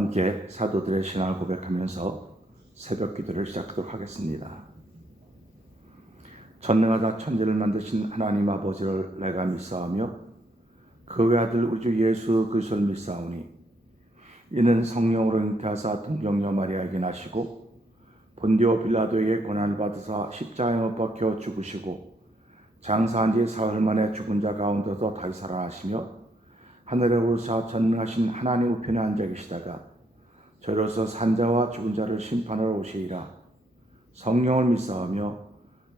함께 사도들의 신앙을 고백하면서 새벽 기도를 시작하도록 하겠습니다. 전능하다 천지를 만드신 하나님 아버지를 내가 믿사오며 그 외아들 우리 주 예수 그리스도를 믿사오니 이는 성령으로 잉태하사 동정녀 마리아에게 나시고 본디오 빌라도에게 고난을 받으사 십자가에 못 박혀 죽으시고 장사한 지 사흘 만에 죽은 자 가운데서 다시 살아나시며 하늘에 오르사 전능하신 하나님 우편에 앉아 계시다가 저로서 산자와 죽은 자를 심판하러 오시리라. 성령을 믿사오며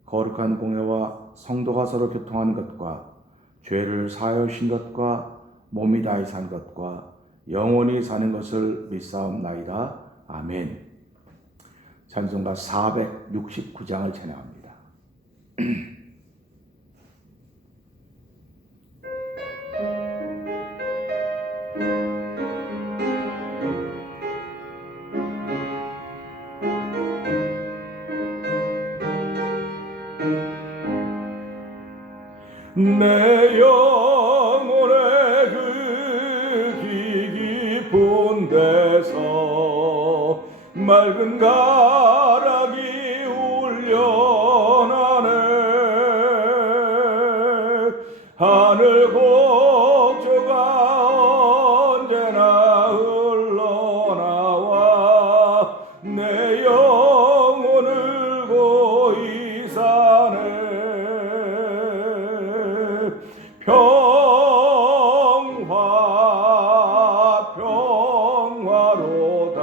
거룩한 공회와 성도가 서로 교통하는 것과 죄를 사하여 주신 것과 몸이 다히 산 것과 영원히 사는 것을 믿사옵나이다. 아멘. 찬송가 469장을 찬양합니다. 내 영혼의 그 깊은 데서 맑은 가락이 울려나네. 하늘 곡조가 언제나 흘러나와 내 영혼을 고이 사네. 평화로다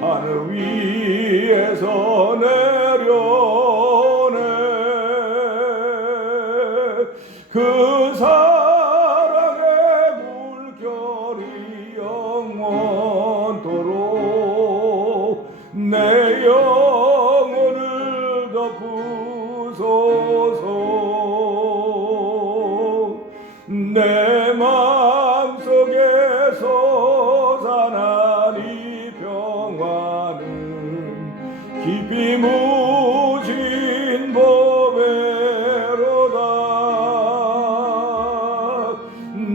하늘 위에서 내려오네. 그 사랑의 물결이 영원토록 내 영혼을 덮으소서. 내 마음속에 솟아난 이 평화는 깊이 묻힌 보배로다.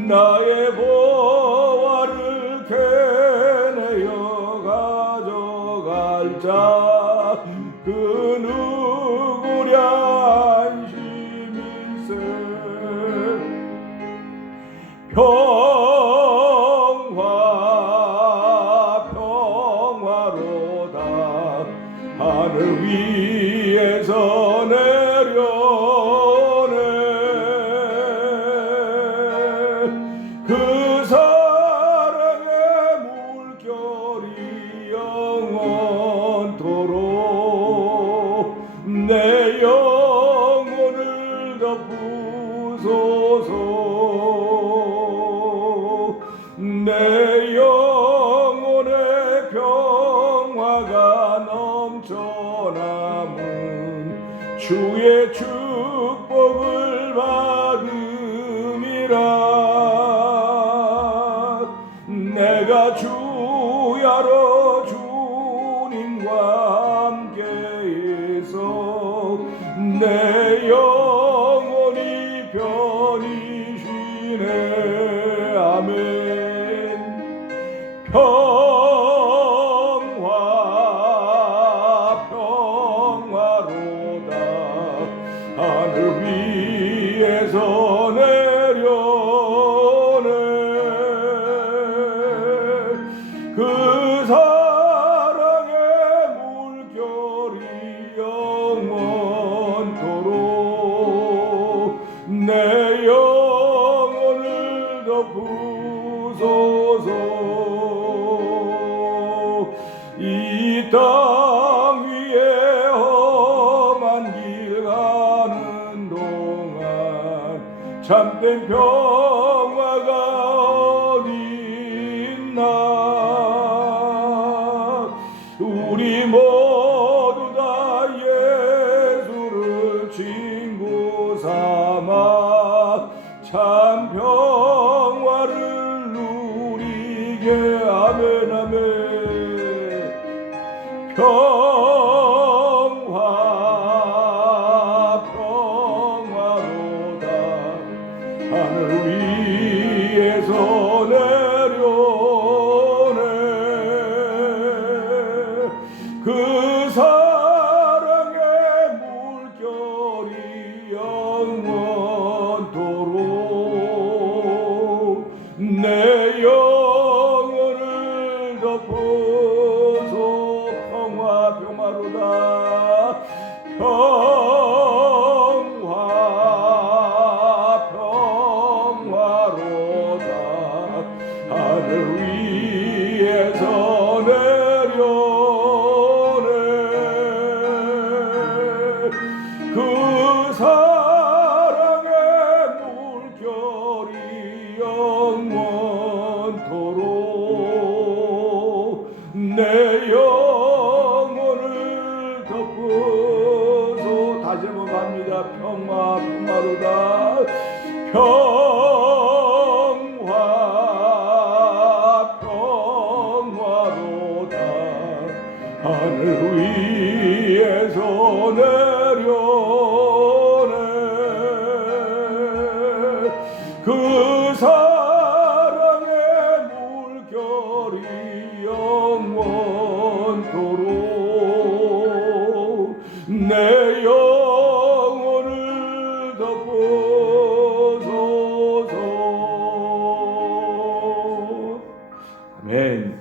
나의 보화를 캐내어 가져갈 자 그 누구랴 안심일세. 평화로다 하늘 위에서 내려오네. 그 사랑의 물결이 영원토록 내 영혼을 덮으소서. 내 영혼의 평화가 넘쳐남은 주의 축복을 받음이라. 내가 주야로 주님과 함께해서 내 영혼이 편히 쉬네. 아멘. 평화로다 하늘 위에서 내려오네. 그 사랑의 물결이 영원토록 내 영혼을 덮으소서. 이 땅 위에 험한 길 가는 동안 참된 평화가 어디 있나. 우리 모두 다 예수를 친구 삼아 참 평화를 누리게. 아멘 아멘. 평화로다 하늘 위에서 내려오네. 평화로다. 하늘 위에서 내려오네. 그 사랑의 물결이 영원토록 내 영혼을 덮어소서. 아멘.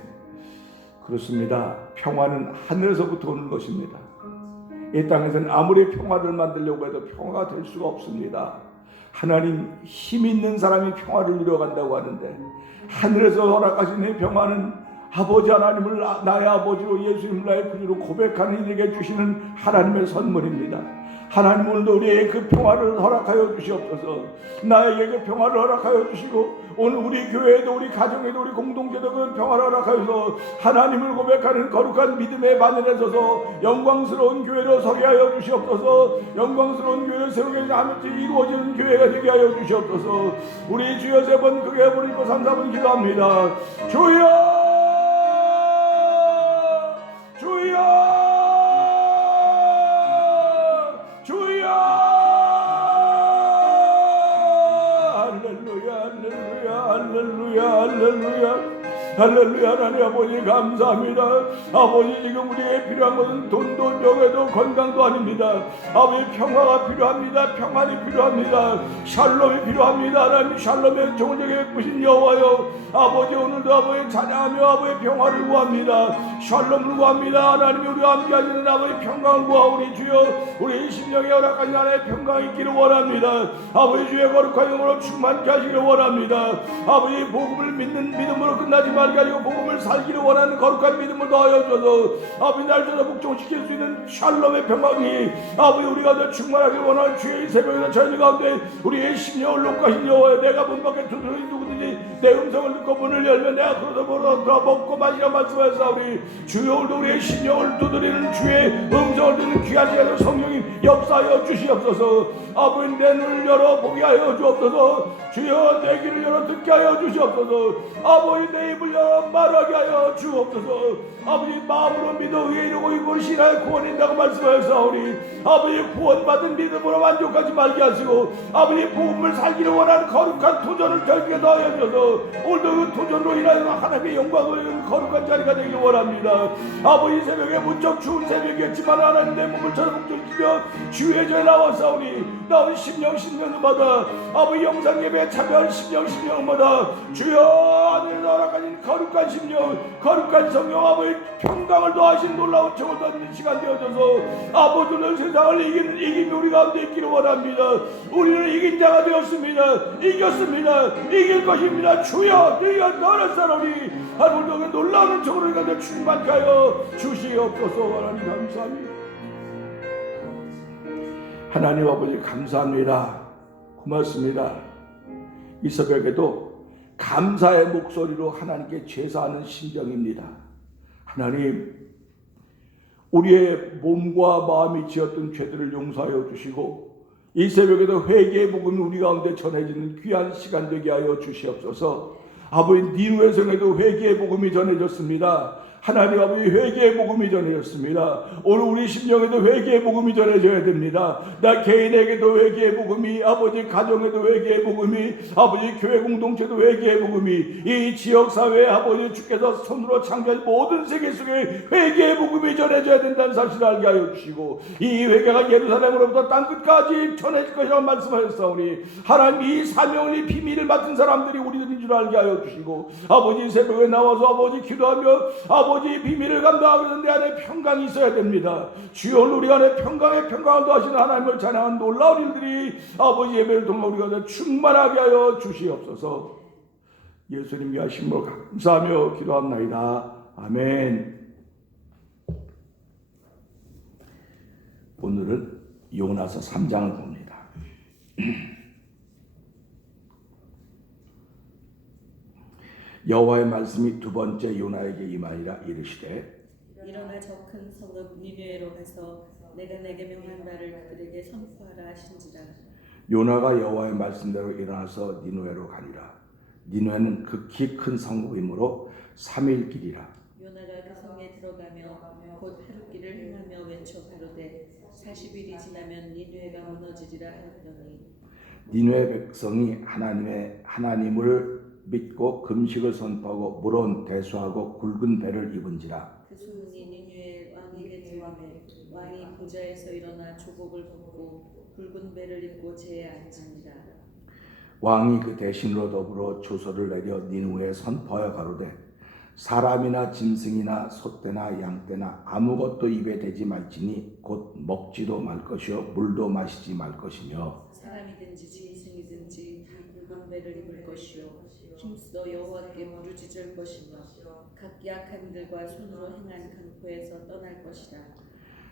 그렇습니다. 평화는 하늘에서부터 오는 것입니다. 이 땅에서는 아무리 평화를 만들려고 해도 평화가 될 수가 없습니다. 하나님, 힘 있는 사람이 평화를 이루어간다고 하는데, 하늘에서 허락하신 이 평화는 아버지 하나님을 나의 아버지로, 예수님을 나의 구주로 고백하는 이에게 주시는 하나님의 선물입니다. 하나님, 오늘도 우리에게 그 평화를 허락하여 주시옵소서. 나에게 그 평화를 허락하여 주시고, 오늘 우리 교회에도, 우리 가정에도, 우리 공동체도 그 평화를 허락하여서 하나님을 고백하는 거룩한 믿음의 바늘에 서서 영광스러운 교회로 서게 하여 주시옵소서. 영광스러운 교회를 새롭게 하면서 이루어지는 교회가 되게 하여 주시옵소서. 우리 주여 3번 크게 부르고 3, 4번 기도합니다. 주여, 주여, 주여. 할렐루야, 할렐루야, 할렐루야, 할렐루야. 할렐루야. 하나님 아버지 감사합니다. 아버지, 지금 우리에게 필요한 것은 돈도 명예도 건강도 아닙니다. 아버지, 평화가 필요합니다. 평안이 필요합니다. 샬롬이 필요합니다. 하나님, 샬롬의 종을 베푸신 여호와여, 아버지, 오늘도 아버지 찬양하며 아버지 평화를 구합니다. 샬롬을 구합니다. 하나님이 우리와 함께 하시는 아버지 평강을 구하오니 주여, 우리 심령에 허락하신 하나님의 평강이 있기를 원합니다. 아버지, 주의 거룩한 영으로 충만케 하시기를 원합니다. 아버지, 복음을 믿는 믿음으로 끝나지 말게 하시고 복음을 살기를 원하는 거룩한 믿음을 더하여 줘서 아버지, 날 저도 복종시킬 수 있는 샬롬의 평강이 아버지 우리가 더 충만하길 원하는 주의 새벽에서 저희 가운데 우리의 심령을 녹아신 여호와여, 내가 문 밖에 두드러진 누구든지 내 음성을 듣고 문을 열면 내가 그로도 보러 먹고 마시라 말씀하사오니, 주여, 오늘도 우리의 심령을 두드리는 주의 음성을 듣는 귀한 시간으로 성령님 역사하여 주시옵소서. 아버지, 내 눈을 열어 보게 하여 주옵소서. 주여, 내 귀를 열어 듣게 하여 주시옵소서. 아버지, 내 입을 열어 말하게 하여 주옵소서. 아버지, 마음으로 믿어 의에 이르고 이걸 신하여 구원인다고 말씀하셨사오니, 아버지, 구원받은 믿음으로 만족하지 말게 하시고 아버지, 복음을 살기를 원하는 거룩한 도전을 저에게 더하여 줘서 오늘도 그 도전으로 인하여 하나님의 영광을 거룩한 자리가 되길 원합니다. 아버지, 새벽에 무척 추운 새벽이었지만 하나님 내 몸을 저녁시켜 주의 전에 나왔사오니, 나온 심령마다 아버지 영상 예배에 참여한 심령마다 주여, 하늘에서 허락하신 거룩한 심령, 거룩한 성령, 아버지 평강을 더하신 놀라운 청을 받는 시간 되어져서 아버지는 세상을 이긴 우리 가운데 있기를 원합니다. 우리는 이긴 자가 되었습니다. 이겼습니다. 이길 것입니다. 주여, 너희가 너를 하늘도 놀라운 청으로 우리가 충만케 하여 주시옵소서. 하나님 감사합니다. 하나님 아버지 감사합니다. 고맙습니다. 이 새벽에도 감사의 목소리로 하나님께 제사하는 심정입니다. 하나님, 우리의 몸과 마음이 지었던 죄들을 용서하여 주시고 이 새벽에도 회개의 복음이 우리 가운데 전해지는 귀한 시간 되게 하여 주시옵소서. 아버지, 니누에성에도 회개의 복음이 전해졌습니다. 하나님 아버지, 회개의 복음이 전해졌습니다. 오늘 우리 심령에도 회개의 복음이 전해져야 됩니다. 나 개인에게도 회개의 복음이, 아버지 가정에도 회개의 복음이, 아버지 교회 공동체도 회개의 복음이, 이 지역사회에 아버지 주께서 손으로 창조한 모든 세계 속에 회개의 복음이 전해져야 된다는 사실을 알게 하여 주시고, 이 회개가 예루살렘으로부터 땅끝까지 전해질 것이라고 말씀하셨사오니, 하나님 이 사명을, 이 비밀을 맡은 사람들이 우리들인 줄 알게 하여 주시고, 아버지 새벽에 나와서 아버지 기도하며 아버지 비밀을 감당하는 내 안에 평강이 있어야 됩니다. 주여, 우리 안에 평강을 더하시는 하나님을 찬양하는 놀라운 일들이 아버지 예배를 통해 우리가 충만하게 하여 주시옵소서. 예수님 귀한 이름으로 감사하며 기도합나이다. 아멘. 오늘은 요나서 3장을 봅니다. 여호와의 말씀이 두 번째 요나에게 임하니라. 이르시되, 일어나 저 큰 성읍 니느웨로 가서 내가 내게 명한 바를 그들에게 선포하라 하신지라. 요나가 여호와의 말씀대로 일어나서 니느웨로 가니라. 니느웨는 극히 큰 성읍이므로 3일 길이라. 요나가 그 성에 들어가며 곧 하룻길을 행하며 외쳐 가로되 40일이 지나면 니느웨가 무너지리라 하였더니 니느웨 백성이 하나님을 믿고 금식을 선포하고 물온 대수하고 굵은 배를 입은지라. 그 소문이 니느웨 왕에게 들리매 왕이 보좌에서 일어나 조복을 벗고 굵은 배를 입고 제에 앉으니라. 왕이 그 대신으로 더불어 조서를 내려 니느웨에 선포하여 가로되 사람이나 짐승이나 소떼나 양떼나 아무것도 입에 대지 말지니 곧 먹지도 말 것이요 물도 마시지 말 것이며 사람이든지 짐승이든지 다 굵은 배를 입을 것이요 힘써 여호와께 부르짖을 것이며 각 약한 이들과 손으로 행한 강포에서 떠날 것이라.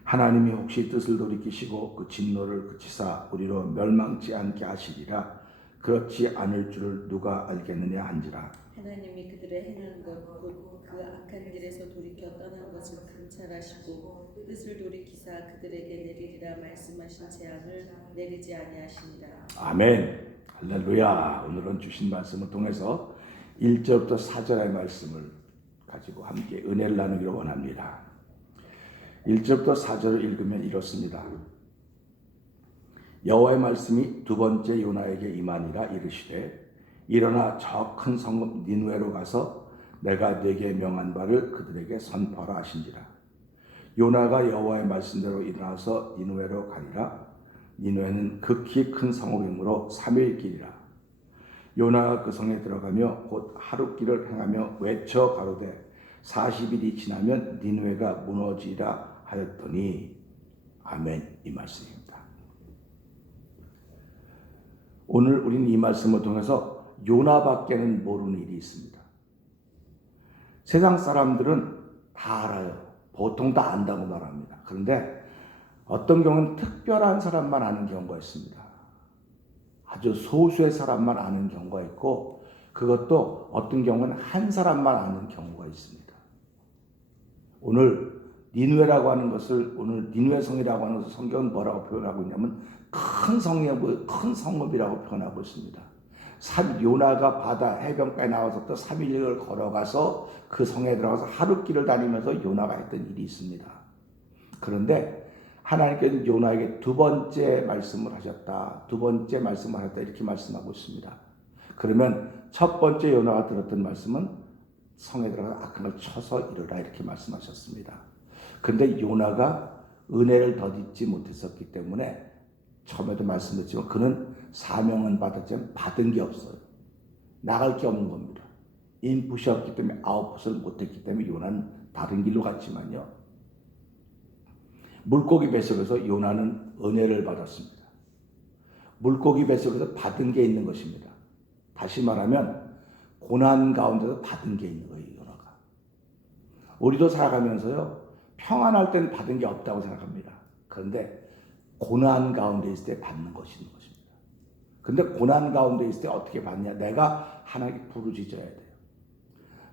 하나님이 혹시 뜻을 돌이키시고 그 진노를 그치사 우리로 멸망치 않게 하시리라. 그렇지 않을 줄을 누가 알겠느냐 한지라. 하나님이 그들의 행한 것 곧 그 악한 길에서 돌이켜 떠난 것을 감찰하시고 뜻을 돌이키사 그들에게 내리리라 말씀하신 재앙을 내리지 아니하시니라. 아멘. 할렐루야. 오늘은 주신 말씀을 통해서 1절부터 4절의 말씀을 가지고 함께 은혜를 나누기를 원합니다. 1절부터 4절을 읽으면 이렇습니다. 여호와의 말씀이 두 번째 요나에게 임하니라 이르시되 일어나 저 큰 성읍 니느웨로 가서 내가 네게 명한 바를 그들에게 선포하라 하신지라. 요나가 여호와의 말씀대로 일어나서 니느웨로 가니라. 니느웨는 극히 큰 성읍이므로 3일 길이라. 요나가 그 성에 들어가며 곧 하룻길을 행하며 외쳐 가로되 40일이 지나면 니느웨가 무너지리라 하였더니 아멘. 이 말씀입니다. 오늘 우리는 이 말씀을 통해서 요나밖에는 모르는 일이 있습니다. 세상 사람들은 다 알아요. 보통 다 안다고 말합니다. 그런데 어떤 경우는 특별한 사람만 아는 경우가 있습니다. 아주 소수의 사람만 아는 경우가 있고 그것도 어떤 경우는 한 사람만 아는 경우가 있습니다. 오늘 니느웨라고 하는 것을 오늘 니느웨 성이라고 하는 것을 성경은 뭐라고 표현하고 있냐면 큰 성읍이라고 표현하고 있습니다. 요나가 바다 해변가에 나와서 또 3일을 걸어가서 그 성에 들어가서 하룻길을 다니면서 요나가 했던 일이 있습니다. 그런데 하나님께서는 요나에게 두 번째 말씀을 하셨다. 이렇게 말씀하고 있습니다. 그러면 첫 번째 요나가 들었던 말씀은 성에 들어가서 악한 걸 쳐서 이르라 이렇게 말씀하셨습니다. 그런데 요나가 은혜를 더딛지 못했었기 때문에 처음에도 말씀드렸지만 그는 사명은 받았지만 받은 게 없어요. 나갈 게 없는 겁니다. 인풋이 없기 때문에 아웃풋을 못했기 때문에 요나는 다른 길로 갔지만요. 물고기 뱃속에서 요나는 은혜를 받았습니다. 물고기 뱃속에서 받은 게 있는 것입니다. 다시 말하면 고난 가운데서 받은 게 있는 거예요. 요나가. 우리도 살아가면서요. 평안할 때는 받은 게 없다고 생각합니다. 그런데 고난 가운데 있을 때 받는 것이 있는 것입니다. 근데 고난 가운데 있을 때 어떻게 받냐? 내가 하나님께 부르짖어야 돼요.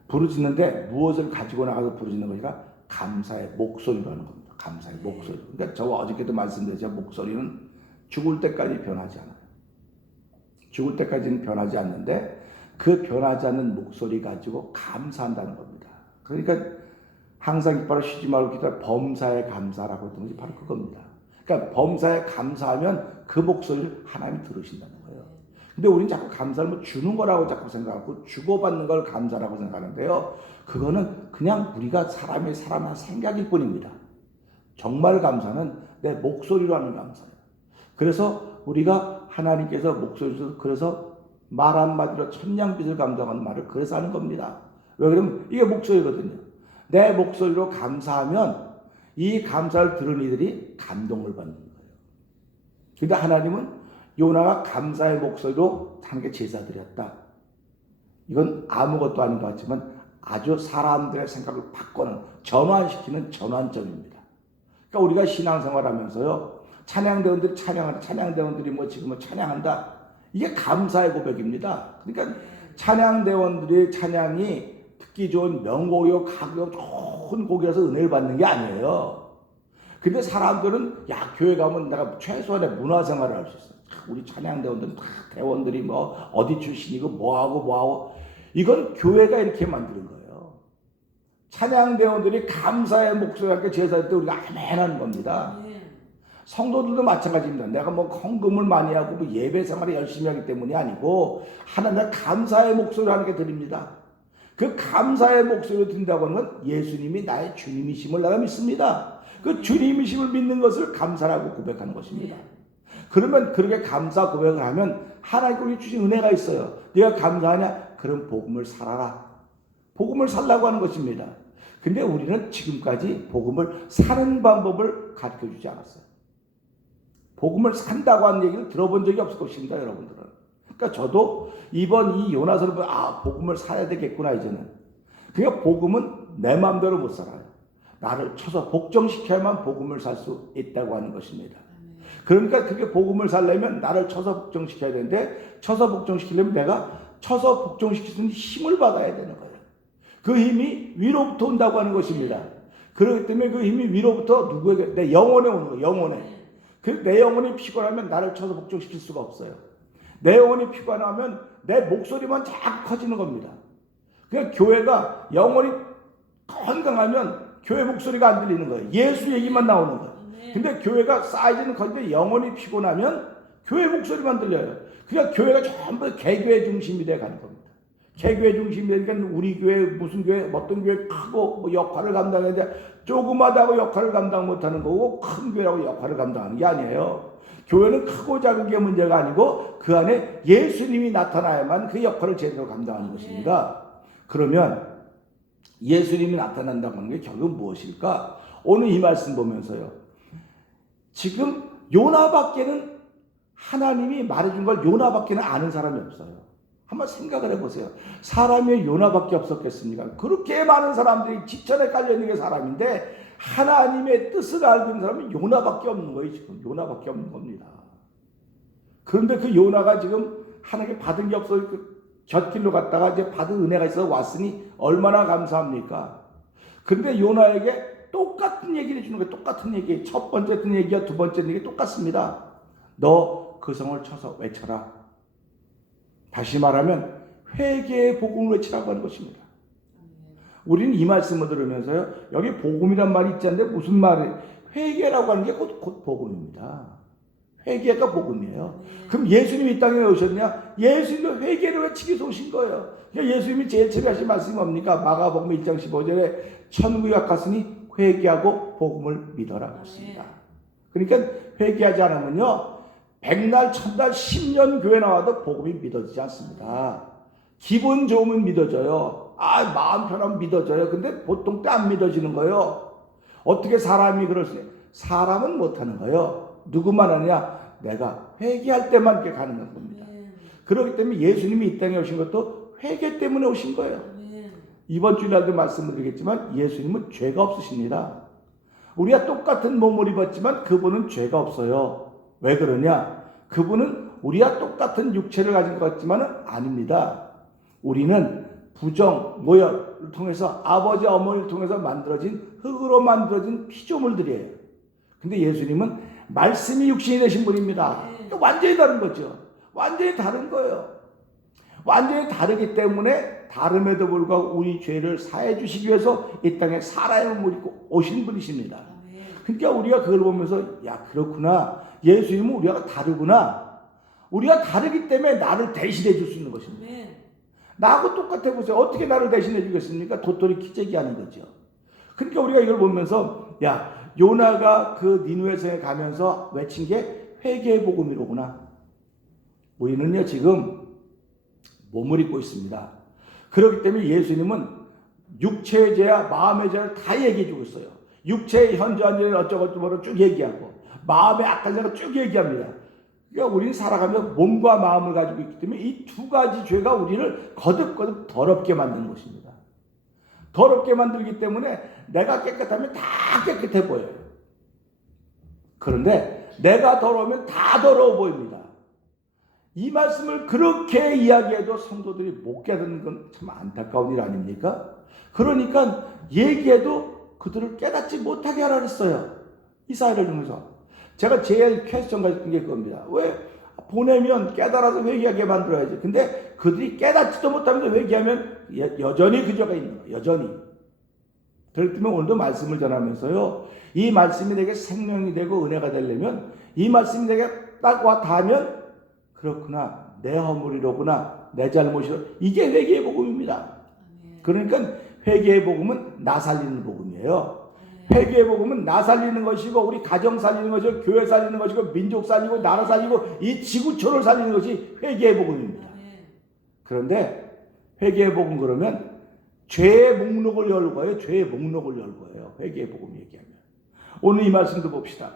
부르짖는데 무엇을 가지고 나가서 부르짖는 것이라 감사의 목소리로 하는 겁니다. 감사의 목소리. 그러니까 저 어저께도 말씀드렸지만 목소리는 죽을 때까지 변하지 않아요. 죽을 때까지는 변하지 않는데 그 변하지 않는 목소리 가지고 감사한다는 겁니다. 그러니까 항상 바로 쉬지 말고 기도할 범사에 감사라고 했던 것이 바로 그겁니다. 그러니까 범사에 감사하면 그 목소리를 하나님이 들으신다는 거예요. 근데 우리는 자꾸 감사를 뭐 주는 거라고 자꾸 생각하고 주고받는 걸 감사라고 생각하는데요. 그거는 그냥 우리가 사람의 생각일 뿐입니다. 정말 감사는 내 목소리로 하는 감사예요. 그래서 우리가 하나님께서 목소리로 그래서 말 한마디로 천냥빚을 감당하는 말을 그래서 하는 겁니다. 왜 그러면 이게 목소리거든요. 내 목소리로 감사하면 이 감사를 들은 이들이 감동을 받는 거예요. 그런데 하나님은 요나가 감사의 목소리로 하나님께 제사 드렸다. 이건 아무것도 아닌 것 같지만 아주 사람들의 생각을 바꾸는 전환시키는 전환점입니다. 그러니까 우리가 신앙생활하면서요. 찬양대원들이 찬양한다. 찬양대원들이 뭐 지금 찬양한다. 이게 감사의 고백입니다. 그러니까 찬양대원들의 찬양이 듣기 좋은 명곡이요, 가격 좋은 곡이라서 은혜를 받는 게 아니에요. 근데 사람들은 야 교회 가면 내가 최소한의 문화생활을 할 수 있어. 우리 찬양대원들 다 대원들이 뭐 어디 출신이고 뭐하고 이건 교회가 이렇게 만드는 거예요. 찬양대원들이 감사의 목소리와 함께 제사할 때 우리가 아멘 하는 겁니다. 성도들도 마찬가지입니다. 내가 뭐 헌금을 많이 하고 뭐 예배 생활을 열심히 하기 때문이 아니고 하나님의 감사의 목소리를 하는 게 드립니다. 그 감사의 목소리를 듣는다고 하는 건 예수님이 나의 주님이심을 내가 믿습니다. 그 주님이심을 믿는 것을 감사라고 고백하는 것입니다. 그러면 그렇게 감사 고백을 하면 하나님께 우리 주신 은혜가 있어요. 네가 감사하냐? 그럼 복음을 살아라. 복음을 살라고 하는 것입니다. 근데 우리는 지금까지 복음을 사는 방법을 가르쳐주지 않았어요. 복음을 산다고 하는 얘기를 들어본 적이 없을 것입니다, 여러분들은. 그러니까 저도 이번 이 요나서를 보면 복음을 살아야 되겠구나 이제는. 그러니까 복음은 내 마음대로 못 살아요. 나를 쳐서 복종시켜야만 복음을 살 수 있다고 하는 것입니다. 그러니까 그게 복음을 살려면 나를 쳐서 복종시켜야 되는데 쳐서 복종시키려면 내가 쳐서 복종시킬 수 있는 힘을 받아야 되는 거예요. 그 힘이 위로부터 온다고 하는 것입니다. 그렇기 때문에 그 힘이 위로부터 누구에게? 내 영혼에 오는 거예요. 영혼에. 내 영혼이 피곤하면 나를 쳐서 복종시킬 수가 없어요. 내 영혼이 피곤하면 내 목소리만 자꾸 커지는 겁니다. 그러니까 교회가 영혼이 건강하면 교회 목소리가 안 들리는 거예요. 예수 얘기만 나오는 거예요. 근데 교회가 쌓여지는 건데 영혼이 피곤하면 교회 목소리만 들려요. 그러니까 교회가 전부 개교의 중심이 돼 가는 겁니다. 개교의 중심이 되니까 우리 교회 무슨 교회 어떤 교회 크고 뭐 역할을 감당하는데 조그마다고 역할을 감당 못하는 거고 큰 교회라고 역할을 감당하는 게 아니에요. 교회는 크고 작은 게 문제가 아니고 그 안에 예수님이 나타나야만 그 역할을 제대로 감당하는 것입니다. 그러면 예수님이 나타난다고 하는 게 결국 무엇일까? 오늘 이 말씀 보면서요. 지금 요나밖에는 하나님이 말해준 걸 요나밖에는 아는 사람이 없어요. 한번 생각을 해보세요. 사람이 요나밖에 없었겠습니까? 그렇게 많은 사람들이 지천에 깔려있는 게 사람인데 하나님의 뜻을 알고 있는 사람은 요나밖에 없는 거예요. 지금 요나밖에 없는 겁니다. 그런데 그 요나가 지금 하나님께 받은 게 없어서 곁길로 갔다가 이제 받은 은혜가 있어서 왔으니 얼마나 감사합니까? 근데 요나에게 똑같은 얘기를 주는 거예요. 똑같은 얘기. 첫 번째 듣는 얘기와 두 번째 듣는 얘기 똑같습니다. 너 그 성을 쳐서 외쳐라. 다시 말하면 회개의 복음을 외치라고 하는 것입니다. 우리는 이 말씀을 들으면서요. 여기 복음이란 말이 있지 않는데 무슨 말이에요? 회개라고 하는 게 곧 복음입니다. 회개가 복음이에요. 그럼 예수님이 이 땅에 왜 오셨냐? 예수님도 회개를 외치기 위해서 오신 거예요. 그러니까 예수님이 제일 처음에 하신 말씀이 뭡니까? 마가복음 1장 15절에 천국에 가까스니 회개하고 복음을 믿어라 했습니다. 그러니까 회개하지 않으면요. 백날, 천날, 10년 교회 나와도 복음이 믿어지지 않습니다. 기분 좋으면 믿어져요. 마음 편하면 믿어져요. 근데 보통 때 안 믿어지는 거예요. 어떻게 사람이 그럴 수 있어요? 사람은 못하는 거예요. 누구만 하냐? 내가 회개할 때만 이렇게 가능한 겁니다. 그렇기 때문에 예수님이 이 땅에 오신 것도 회개 때문에 오신 거예요. 이번 주일날도 말씀을 드리겠지만 예수님은 죄가 없으십니다. 우리가 똑같은 몸을 입었지만 그분은 죄가 없어요. 왜 그러냐? 그분은 우리와 똑같은 육체를 가진 것 같지만 아닙니다. 우리는 부정, 모혈을 통해서 아버지, 어머니를 통해서 만들어진 흙으로 만들어진 피조물들이에요. 근데 예수님은 말씀이 육신이 되신 분입니다. 완전히 다른 거죠. 완전히 다른 거예요. 완전히 다르기 때문에 다름에도 불구하고 우리 죄를 사해 주시기 위해서 이 땅에 사람의 몸을 입고 오신 분이십니다. 그러니까 우리가 그걸 보면서 야 그렇구나. 예수님은 우리가 다르구나. 우리가 다르기 때문에 나를 대신해 줄 수 있는 것입니다. 나하고 똑같아 보세요. 어떻게 나를 대신해 주겠습니까? 도토리 키재기 하는 거죠. 그러니까 우리가 이걸 보면서 야 요나가 그 니느웨 성에 가면서 외친 게 회개의 복음이로구나. 우리는요 지금 몸을 입고 있습니다. 그렇기 때문에 예수님은 육체의 죄와 마음의 죄를 다 얘기해 주고 있어요. 육체의 현저한 죄는 어쩌고저쩌고 쭉 얘기하고 마음의 악한 죄를 쭉 얘기합니다. 그러니까 우리는 살아가면서 몸과 마음을 가지고 있기 때문에 이 두 가지 죄가 우리를 거듭거듭 더럽게 만드는 것입니다. 더럽게 만들기 때문에 내가 깨끗하면 다 깨끗해 보여요. 그런데 내가 더러우면 다 더러워 보입니다. 이 말씀을 그렇게 이야기해도 성도들이 못 깨닫는 건 참 안타까운 일 아닙니까? 그러니까 얘기해도 그들을 깨닫지 못하게 하라 그랬어요. 이 사회를 통해서. 제가 제일 퀘스천 가졌던 게 그겁니다. 왜 보내면 깨달아서 회개하게 만들어야지. 근데 그들이 깨닫지도 못하면서 회개하면 여전히 그 죄가 있는 거예요. 여전히. 그렇다면 오늘도 말씀을 전하면서요, 이 말씀이 내게 생명이 되고 은혜가 되려면, 이 말씀이 내게 딱 와 닿으면, 그렇구나, 내 허물이로구나, 내 잘못이로, 이게 회개의 복음입니다. 그러니까 회개의 복음은 나 살리는 복음이에요. 회개의 복음은 나 살리는 것이고, 우리 가정 살리는 것이고, 교회 살리는 것이고, 민족 살리고, 나라 살리고, 이 지구촌을 살리는 것이 회개의 복음입니다. 그런데 회개의 복음 그러면 죄의 목록을 열 거예요. 죄의 목록을 열 거예요. 회개의 복음 얘기하면. 오늘 이 말씀도 봅시다.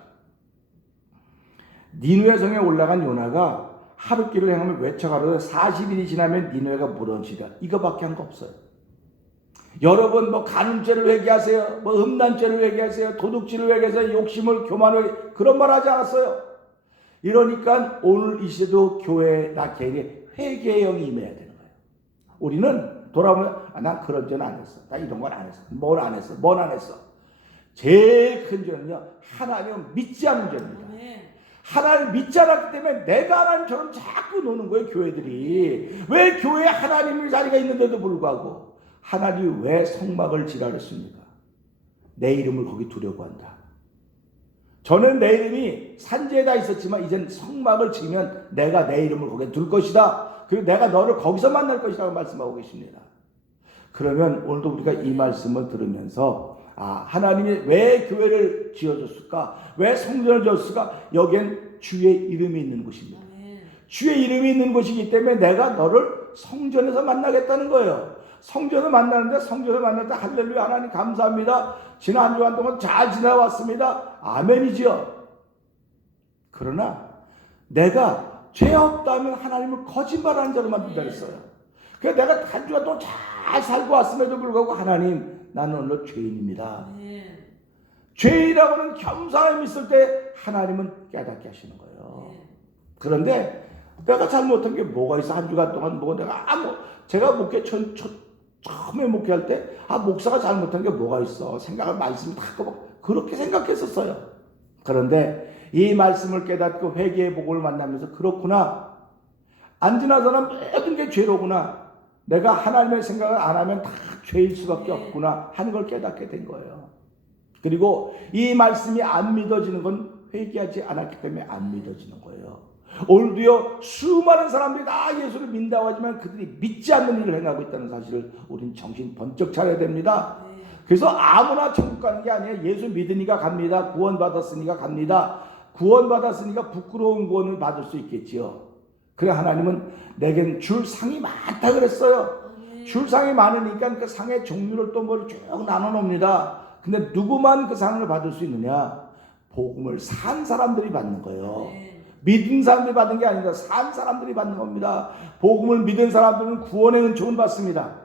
니느웨 성에 올라간 요나가 하룻길을 행하며 외쳐가로되 40일이 지나면 니느웨가 무너지리라. 이거밖에 한 거 없어요. 여러분 뭐 간음죄를 회개하세요. 뭐 음란죄를 회개하세요. 도둑질을 회개하세요. 욕심을 교만을 그런 말 하지 않았어요. 이러니까 오늘 이 시대도 교회 나 개인의 회개의 영이 임해야 되는 거예요. 우리는 돌아보면 난 그런 죄는 안 했어. 나 이런 건 안 했어. 뭘 안 했어. 뭘 안 했어. 제일 큰 죄는요. 하나님을 믿지 않는 죄입니다. 하나님을 믿지 않았기 때문에 내가 하나님처럼 자꾸 노는 거예요. 교회들이. 왜 교회에 하나님의 자리가 있는데도 불구하고 하나님이 왜 성막을 지랄했습니까? 내 이름을 거기 두려고 한다. 저는 내 이름이 산지에다 있었지만 이젠 성막을 지면 내가 내 이름을 거기에 둘 것이다. 그리고 내가 너를 거기서 만날 것이라고 말씀하고 계십니다. 그러면 오늘도 우리가 이 말씀을 들으면서 하나님이 왜 교회를 지어줬을까? 왜 성전을 지었을까? 여기엔 주의 이름이 있는 곳입니다. 주의 이름이 있는 곳이기 때문에 내가 너를 성전에서 만나겠다는 거예요. 성전을 만나는데 성전을 만날 때 할렐루야 하나님 감사합니다. 지난 한 주간 동안 잘 지나왔습니다. 아멘이지요. 그러나 내가 죄 없다면 하나님을 거짓말하는 자로 만든다 했어요. 그래서 내가 한 주간 동안 잘 살고 왔음에도 불구하고 하나님 나는 오늘 죄인입니다. 죄인이라고는 겸손함이 있을 때 하나님은 깨닫게 하시는 거예요. 그런데 내가 잘못한 게 뭐가 있어? 한 주간 동안 내가 제가 처음에 목회할 때 목사가 잘못한 게 뭐가 있어? 생각을 말씀을 다 하고 그렇게 생각했었어요. 그런데 이 말씀을 깨닫고 회개의 복을 만나면서 그렇구나. 안 지나서는 모든 게 죄로구나. 내가 하나님의 생각을 안 하면 다 죄일 수밖에 없구나 하는 걸 깨닫게 된 거예요. 그리고 이 말씀이 안 믿어지는 건 회개하지 않았기 때문에 안 믿어지는 거예요. 오늘도요 수많은 사람들이 다 예수를 믿는다고 하지만 그들이 믿지 않는 일을 행하고 있다는 사실을 우리는 정신 번쩍 차려야 됩니다. 그래서 아무나 천국 가는 게 아니에요. 예수 믿으니까 갑니다. 구원받았으니까 갑니다. 구원받았으니까 부끄러운 구원을 받을 수 있겠지요. 그래 하나님은 내겐 줄 상이 많다 그랬어요. 줄 상이 많으니까 그 상의 종류를 또 쭉 나눠 놓습니다. 근데 누구만 그 상을 받을 수 있느냐? 복음을 산 사람들이 받는 거예요. 믿은 사람들이 받는 게 아니라 산 사람들이 받는 겁니다. 복음을 믿은 사람들은 구원의 은총을 받습니다.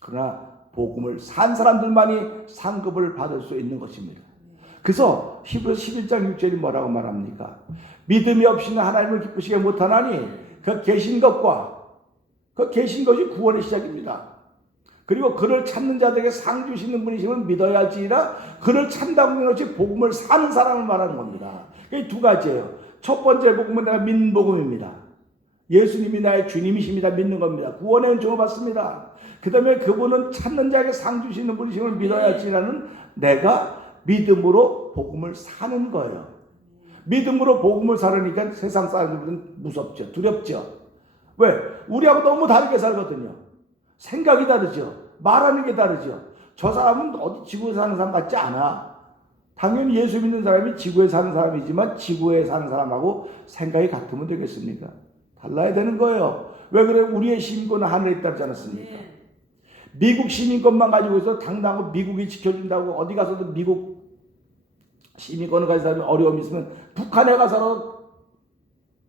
그러나 복음을 산 사람들만이 상급을 받을 수 있는 것입니다. 그래서 히브리서 11장 6절이 뭐라고 말합니까? 믿음이 없이는 하나님을 기쁘시게 못하나니 그 계신 것과 그 계신 것이 구원의 시작입니다. 그리고 그를 찾는 자들에게 상 주시는 분이심을 믿어야 할지라. 그를 찾는다고 하는 것이 복음을 사는 사람을 말하는 겁니다. 이 두 가지예요. 첫 번째 복음은 내가 믿는 복음입니다. 예수님이 나의 주님이십니다. 믿는 겁니다. 구원의 은총을 받습니다. 그 다음에 그분은 찾는 자에게 상 주시는 분이심을 믿어야 할지라는 내가 믿음으로 복음을 사는 거예요. 믿음으로 복음을 살으니까 세상 사람들은 무섭죠. 두렵죠. 왜? 우리하고 너무 다르게 살거든요. 생각이 다르죠. 말하는 게 다르죠. 저 사람은 어디 지구에 사는 사람 같지 않아. 당연히 예수 믿는 사람이 지구에 사는 사람이지만 지구에 사는 사람하고 생각이 같으면 되겠습니까? 달라야 되는 거예요. 왜 그래? 우리의 시민권은 하늘에 있다지 않았습니까? 미국 시민권만 가지고 있어 당당하고 미국이 지켜준다고 어디 가서도 미국 시민권을 가진 사람이 어려움이 있으면 북한에 가서도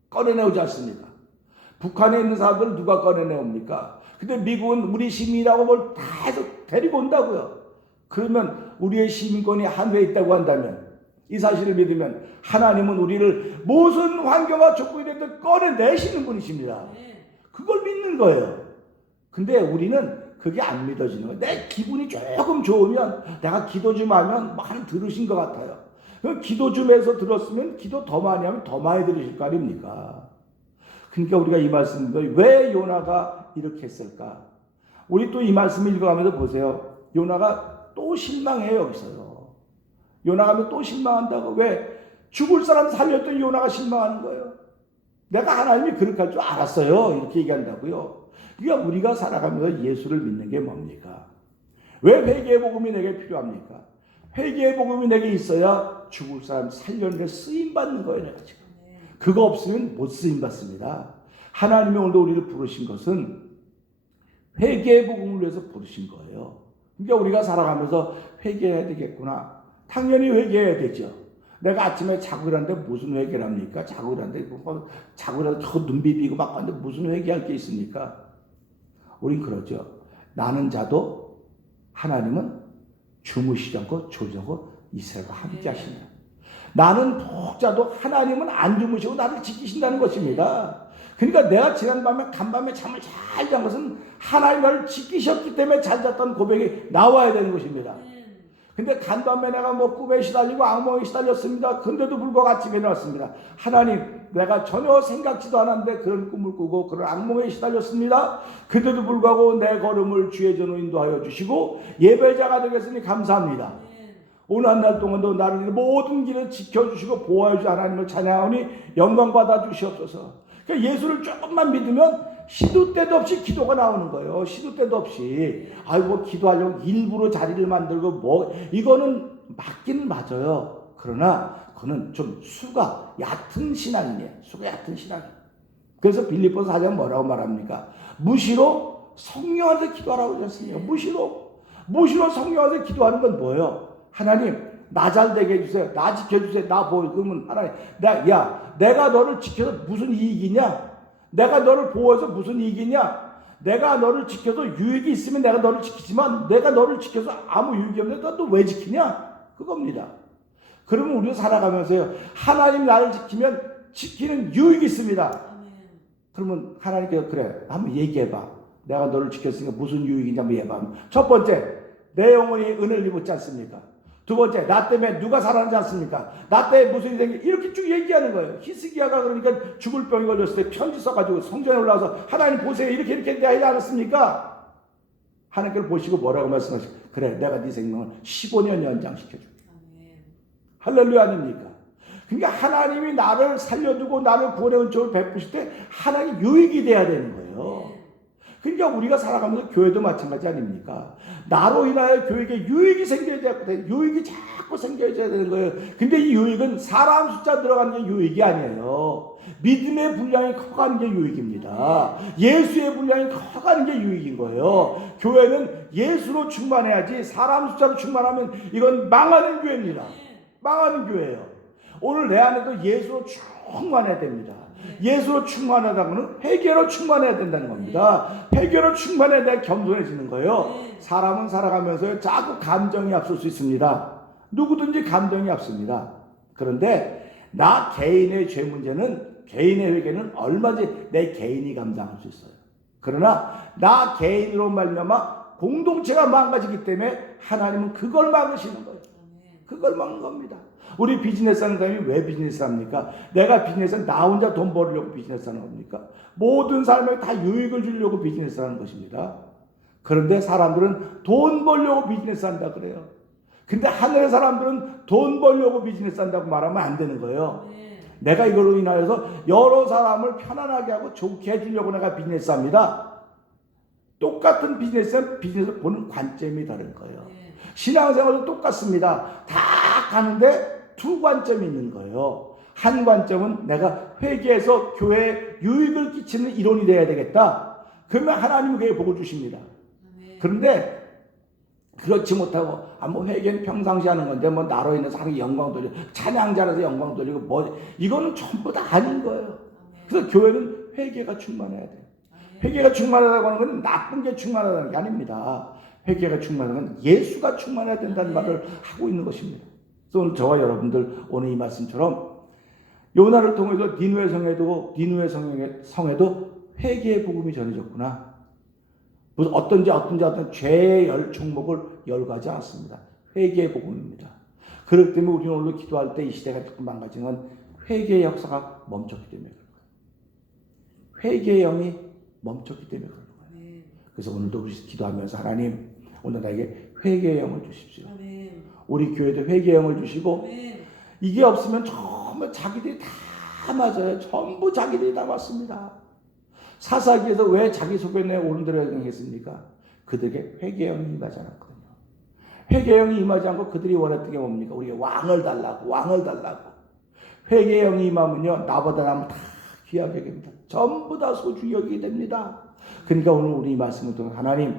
꺼내내오지 않습니까? 북한에 있는 사람들은 누가 꺼내내옵니까? 근데 미국은 우리 시민이라고 뭘 다 해서 데리고 온다고요. 그러면 우리의 시민권이 하늘에 있다고 한다면 이 사실을 믿으면 하나님은 우리를 무슨 환경과 조건이든 꺼내내시는 분이십니다. 그걸 믿는 거예요. 근데 우리는 그게 안 믿어지는 거예요. 내 기분이 조금 좋으면 내가 기도 좀 하면 많이 들으신 것 같아요. 기도 좀 해서 들었으면 기도 더 많이 하면 더 많이 들으실 거 아닙니까? 그러니까 우리가 이 말씀을 왜 요나가 이렇게 했을까? 우리 또 이 말씀을 읽어가면서 보세요. 요나가 또 실망해요, 여기서요. 요나가 하면 또 실망한다고. 왜? 죽을 사람 살렸더니 요나가 실망하는 거예요. 내가 하나님이 그렇게 할 줄 알았어요. 이렇게 얘기한다고요. 그러니까 우리가 살아가면서 예수를 믿는 게 뭡니까? 왜 회개의 복음이 내게 필요합니까? 회개의 복음이 내게 있어야 죽을 사람 살려는 쓰임 받는 거예요, 내가 지금. 그거 없으면 못 쓰임 받습니다. 하나님이 오늘도 우리를 부르신 것은 회개의 복음을 위해서 부르신 거예요. 그러니까 우리가 살아가면서 회개해야 되겠구나. 당연히 회개해야 되죠. 내가 아침에 자고 일하는데 무슨 회개를 합니까? 자고 일하는데 자고 일하는데 저 눈 비비고 막 하는데 무슨 회개할 게 있습니까? 우린 그러죠. 나는 자도 하나님은 주무시지 않고 졸지 않고 이스라엘과 함께 하신다. 나는 푹 자도 하나님은 안 주무시고 나를 지키신다는 것입니다. 그러니까 내가 지난밤에 간밤에 잠을 잘 잔 것은 하나님 나를 지키셨기 때문에 잘 잤다는 고백이 나와야 되는 것입니다. 근데 간밤에 내가 뭐 꿈에 시달리고 악몽에 시달렸습니다. 근데도 불구하고 아침에 일어났습니다. 하나님, 내가 전혀 생각지도 않았는데 그런 꿈을 꾸고 그런 악몽에 시달렸습니다. 그때도 불구하고 내 걸음을 주의 전으로 인도하여 주시고 예배자가 되겠으니 감사합니다. 오늘 한 달 동안도 나를 모든 길을 지켜주시고 보호해 주신 하나님을 찬양하니 영광 받아 주시옵소서. 그러니까 예수를 조금만 믿으면 시도 때도 없이 기도가 나오는 거예요. 시도 때도 없이. 아이고, 기도하려고 일부러 자리를 만들고 뭐, 이거는 맞기는 맞아요. 그러나 그거는 좀 수가 얕은 신앙이에요. 수가 얕은 신앙이에요. 그래서 빌립보서 4장 뭐라고 말합니까? 무시로 성령 안에서 기도하라고 하셨습니다. 무시로 성령 안에서 기도하는 건 뭐예요? 하나님, 나 잘 되게 해주세요. 나 지켜주세요. 나 보여. 그러면 하나님, 내가 너를 지켜서 무슨 이익이냐? 내가 너를 보호해서 무슨 이익이냐? 내가 너를 지켜서 유익이 있으면 내가 너를 지키지만 내가 너를 지켜서 아무 유익이 없는데 너 왜 지키냐? 그겁니다. 그러면 우리가 살아가면서요, 하나님 나를 지키면 지키는 유익이 있습니다. 그러면 하나님께서 그래, 한번 얘기해봐. 내가 너를 지켰으니까 무슨 유익이냐 한번 얘기해봐. 첫 번째, 내 영혼이 은혜를 입었지 않습니까? 두 번째, 나 때문에 누가 살아나지 않습니까? 나 때문에 무슨 일이 생겨? 이렇게 쭉 얘기하는 거예요. 히스기야가 그러니까 죽을 병이 걸렸을 때 편지 써가지고 성전에 올라와서 하나님 보세요. 이렇게 하지 않았습니까? 하나님께서 보시고 뭐라고 말씀하시고, 그래, 내가 네 생명을 15년 연장시켜줄게. 할렐루야 아닙니까? 그러니까 하나님이 나를 살려두고 나를 구원의 은총을 베푸실 때 하나님이 유익이 돼야 되는 거예요. 그러니까 우리가 살아가면서 교회도 마찬가지 아닙니까? 나로 인하여 교회에 유익이 생겨야 되고 유익이 자꾸 생겨야 되는 거예요. 근데 이 유익은 사람 숫자 들어가는 게 유익이 아니에요. 믿음의 분량이 커가는 게 유익입니다. 예수의 분량이 커가는 게 유익인 거예요. 교회는 예수로 충만해야지 사람 숫자로 충만하면 이건 망하는 교회입니다. 망하는 교회예요. 오늘 내 안에도 예수로 충만해야 됩니다. 예수로 충만하다고는 회개로 충만해야 된다는 겁니다. 회개로 충만해야 내가 겸손해지는 거예요. 사람은 살아가면서 자꾸 감정이 앞설 수 있습니다. 누구든지 감정이 앞섭니다. 그런데 나 개인의 죄 문제는, 개인의 회개는 얼마든지 내 개인이 감당할 수 있어요. 그러나 나 개인으로 말미암아 공동체가 망가지기 때문에 하나님은 그걸 막으시는 거예요. 그걸 막는 겁니다. 우리 비즈니스 하는 사람이 왜 비즈니스 합니까? 내가 비즈니스는 나 혼자 돈 벌려고 비즈니스 하는 겁니까? 모든 사람에게 다 유익을 주려고 비즈니스 하는 것입니다. 그런데 사람들은 돈 벌려고 비즈니스 한다 그래요. 근데 하늘의 사람들은 돈 벌려고 비즈니스 한다고 말하면 안 되는 거예요. 내가 이걸로 인하여서 여러 사람을 편안하게 하고 좋게 해주려고 내가 비즈니스 합니다. 똑같은 비즈니스는 비즈니스 보는 관점이 다른 거예요. 신앙생활도 똑같습니다. 다 가는데 두 관점이 있는 거예요. 한 관점은 내가 회개해서 교회에 유익을 끼치는 일원이 되어야 되겠다. 그러면 하나님은 그에게 복을 주십니다. 그런데 그렇지 못하고 뭐 회개는 평상시 하는 건데 뭐 나로 인해서 하나님 영광 돌리고 찬양자라서 영광 돌리고 뭐 이거는 전부 다 아닌 거예요. 그래서 교회는 회개가 충만해야 돼요. 회개가 충만하다고 하는 건 나쁜 게 충만하다는 게 아닙니다. 회개가 충만한 건 예수가 충만해야 된다는 말을 하고 있는 것입니다. 그래서 오늘 저와 여러분들 오늘 이 말씀처럼 요나를 통해서 니느웨 성에도 회개의 복음이 전해졌구나. 무슨 어떤 죄의 총목을 열거하지 않았습니다. 회개의 복음입니다. 그렇기 때문에 우리는 오늘 기도할 때 이 시대가 조금 망가지는 건 회개의 역사가 멈췄기 때문에 그런 거예요. 회개의 영이 멈췄기 때문에 그런 거예요. 아멘. 그래서 오늘도 우리 기도하면서 하나님 오늘 나에게 회개의 영을 주십시오. 아멘. 우리 교회도 회개의 영을 주시고 아멘. 이게 없으면 정말 자기들이 다 맞아요. 전부 자기들이 다 맞습니다. 사사기에서 왜 자기 속에 내 오른들을 행했습니까? 그들에게 회개의 영이 임하지 않았거든요. 회개의 영이 임하지 않고 그들이 원했던 게 뭡니까? 우리가 왕을 달라고. 회개의 영이 임하면요 나보다 남은 다 귀하게 여깁니다. 전부 다 소중히 여기게 됩니다. 그러니까 오늘 우리 이 말씀을 통해 하나님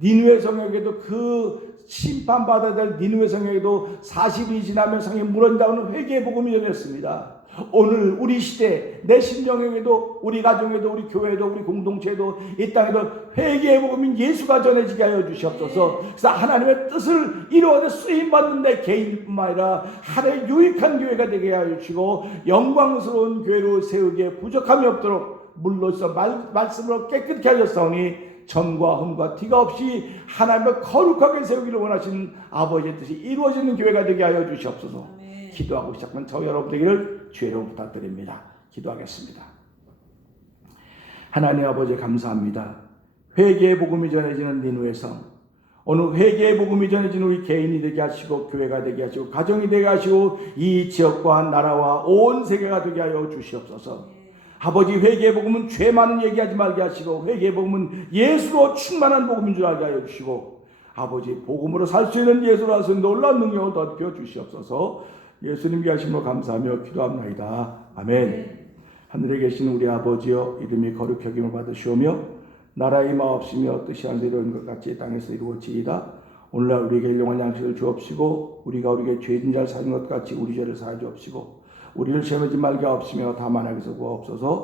니느웨 성에게도 그 심판받아야 될 니느웨 성에게도 40일이 지나면 성이 무너진다는 회개의 복음이 전했습니다. 오늘 우리 시대 내 심령에게도 우리 가정에도 우리 교회에도 우리 공동체에도 이 땅에도 회개의 복음인 예수가 전해지게 하여 주시옵소서. 그래서 하나님의 뜻을 이루어내 쓰임받는 내 개인뿐만 아니라 하나의 유익한 교회가 되게 하여 주시고 영광스러운 교회로 세우기에 부족함이 없도록 물로써 말씀으로 깨끗게 하셨사오니 점과 흠과 티가 없이 하나님을 거룩하게 세우기를 원하시는 아버지의 뜻이 이루어지는 교회가 되게 하여 주시옵소서. 아멘. 기도하고 시작한 저 여러분 되기를 주의로 부탁드립니다. 기도하겠습니다. 하나님 아버지 감사합니다. 회개의 복음이 전해지는 니느웨 성, 오늘 회개의 복음이 전해지는 우리 개인이 되게 하시고 교회가 되게 하시고 가정이 되게 하시고 이 지역과 나라와 온 세계가 되게 하여 주시옵소서. 아버지 회개의 복음은 죄 많은 얘기하지 말게 하시고 회개의 복음은 예수로 충만한 복음인 줄 알게 하여 주시고 아버지 복음으로 살 수 있는 예수라서 놀라운 능력을 덧입혀 주시옵소서. 예수님께 하심으로 감사하며 기도합나이다. 아멘. 하늘에 계신 우리 아버지여 이름이 거룩히 여김을 받으시오며 나라의 마옵시며 뜻이 하늘에 이룬 것 같이 땅에서 이루어지이다. 오늘날 우리에게 일용할 양식을 주옵시고 우리가 우리에게 죄진 자를 사는 것 같이 우리 죄를 사하여 주옵시고 우리를 시험하지 말게 하옵시며 다만 악에서 구하옵소서.